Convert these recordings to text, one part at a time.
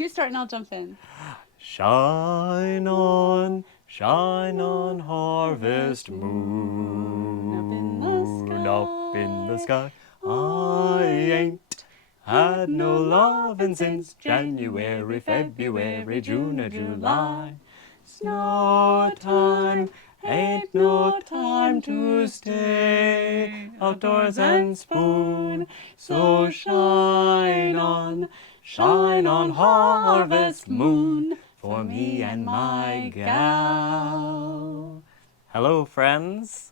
You start and I'll jump in. Shine on, harvest moon, up in the sky. I ain't had no lovin' since January, February, June, or July. Snow time, ain't no time to stay outdoors and spoon. So shine on, harvest moon, for me and my gal. Hello, friends.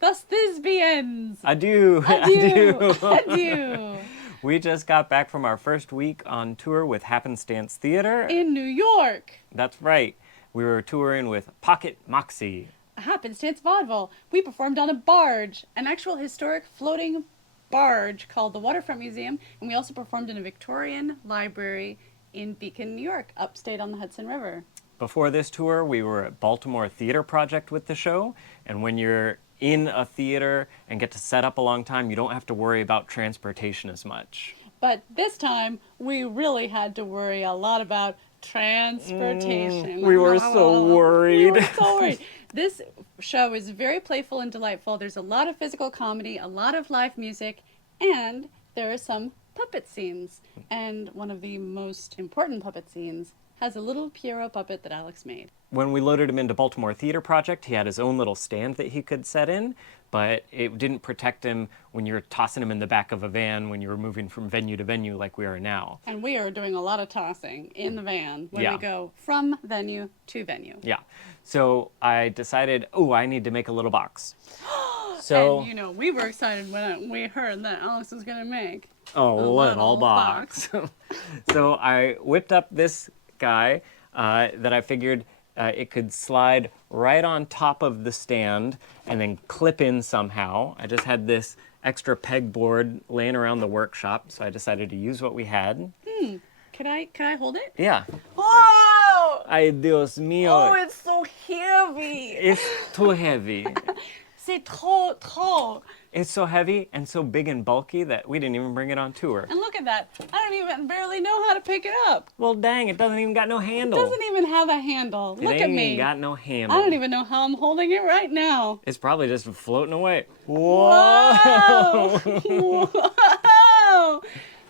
Thus this ends. Adieu. Adieu. Adieu. We just got back from our first week on tour with Happenstance Theater. In New York. That's right. We were touring with Pocket Moxie. A Happenstance vaudeville. We performed on a barge, an actual historic floating barge called the Waterfront Museum, and we also performed in a Victorian library in Beacon, New York, upstate on the Hudson River. Before this tour, we were at Baltimore Theater Project with the show, and when you're in a theater and get to set up a long time, you don't have to worry about transportation as much. But this time, we really had to worry a lot about transportation. We were so worried. We were so worried. This show is very playful and delightful. There's a lot of physical comedy, a lot of live music, and there are some puppet scenes. And one of the most important puppet scenes has a little Pierrot puppet that Alex made. When we loaded him into Baltimore Theater Project, he had his own little stand that he could set in, but it didn't protect him when you were tossing him in the back of a van when you were moving from venue to venue like we are now. And we are doing a lot of tossing in the van when Yeah. we go from venue to venue. Yeah. So I decided, I need to make a little box. So, And, you know, we were excited when we heard that Alex was going to make a little box. So I whipped up this guy that I figured it could slide right on top of the stand and then clip in somehow. I just had this extra pegboard laying around the workshop, so I decided to use what we had. Can I hold it? Yeah. Wow! Ay, Dios mío. Oh, it's so heavy. It's too heavy. C'est trop. It's so heavy and so big and bulky that we didn't even bring it on tour. And look at that. I don't even barely know how to pick it up. Well, dang, it doesn't even got no handle. It doesn't even have a handle. It Look ain't at me. even got no handle. I don't even know how I'm holding it right now. It's probably just floating away. Whoa! Whoa!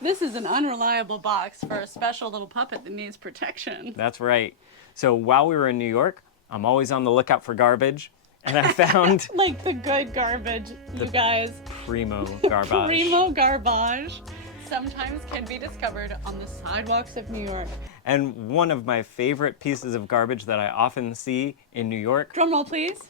This is an unreliable box for a special little puppet that needs protection. That's right. So while we were in New York, I'm always on the lookout for garbage, and I found Like the good garbage, you guys. primo garbage. Primo garbage sometimes can be discovered on the sidewalks of New York. And one of my favorite pieces of garbage that I often see in New York Drum roll, please.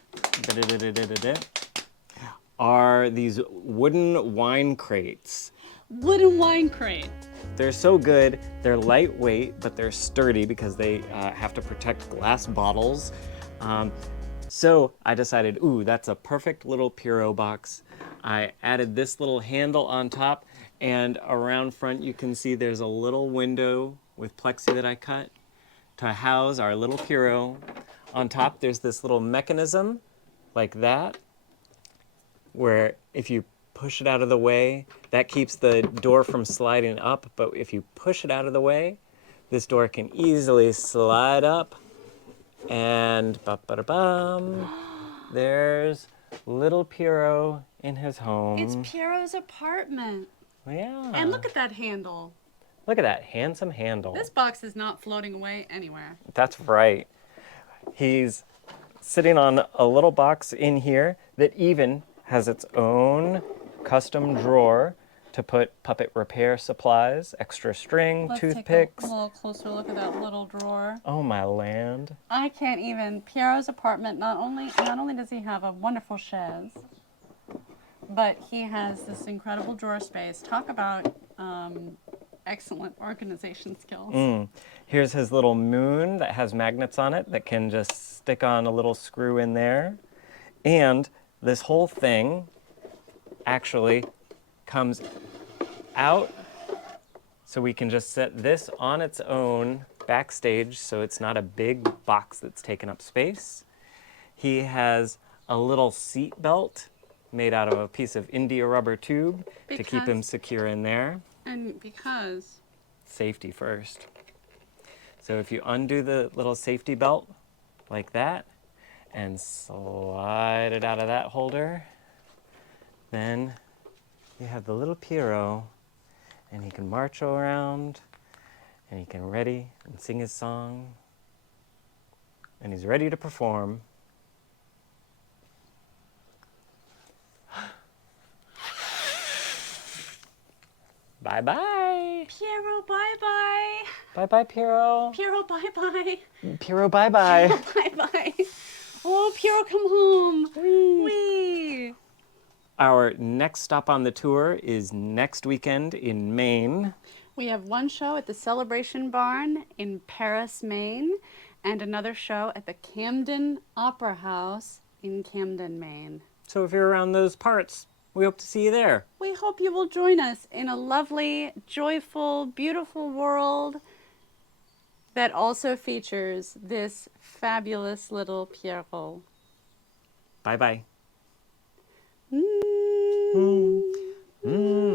are these wooden wine crates. Wooden wine crate. They're so good. They're lightweight, but they're sturdy because they have to protect glass bottles. So I decided, that's a perfect little Pierrot box. I added this little handle on top, and around front you can see there's a little window with plexi that I cut to house our little Pierrot. On top there's this little mechanism like that, where if you push it out of the way, that keeps the door from sliding up, but if you push it out of the way, this door can easily slide up, and ba-ba-da-bum, there's little Pierrot in his home. It's Pierrot's apartment. Yeah. And look at that handle. Look at that handsome handle. This box is not floating away anywhere. That's right. He's sitting on a little box in here that even has its own custom drawer to put puppet repair supplies, extra string, toothpicks. Take a little closer look at that little drawer. Oh my land. I can't even. Pierrot's apartment, not only does he have a wonderful chaise, but he has this incredible drawer space. Talk about excellent organization skills. Here's his little moon that has magnets on it that can just stick on a little screw in there. And this whole thing actually comes out, so we can just set this on its own backstage so it's not a big box that's taking up space. He has a little seat belt made out of a piece of India rubber tube to keep him secure in there. And because Safety first. So if you undo the little safety belt like that and slide it out of that holder, then you have the little Pierrot, and he can march around, and he can ready and sing his song, and he's ready to perform. Bye-bye. Pierrot, bye-bye. Bye-bye, Pierrot. Pierrot, bye-bye. Pierrot, bye-bye. Bye-bye. Oh, Pierrot, come home. Whee! Whee! Our next stop on the tour is next weekend in Maine. We have one show at the Celebration Barn in Paris, Maine, and another show at the Camden Opera House in Camden, Maine. So if you're around those parts, we hope to see you there. We hope you will join us in a lovely, joyful, beautiful world that also features this fabulous little Pierrot. Bye-bye. Mm. Mm.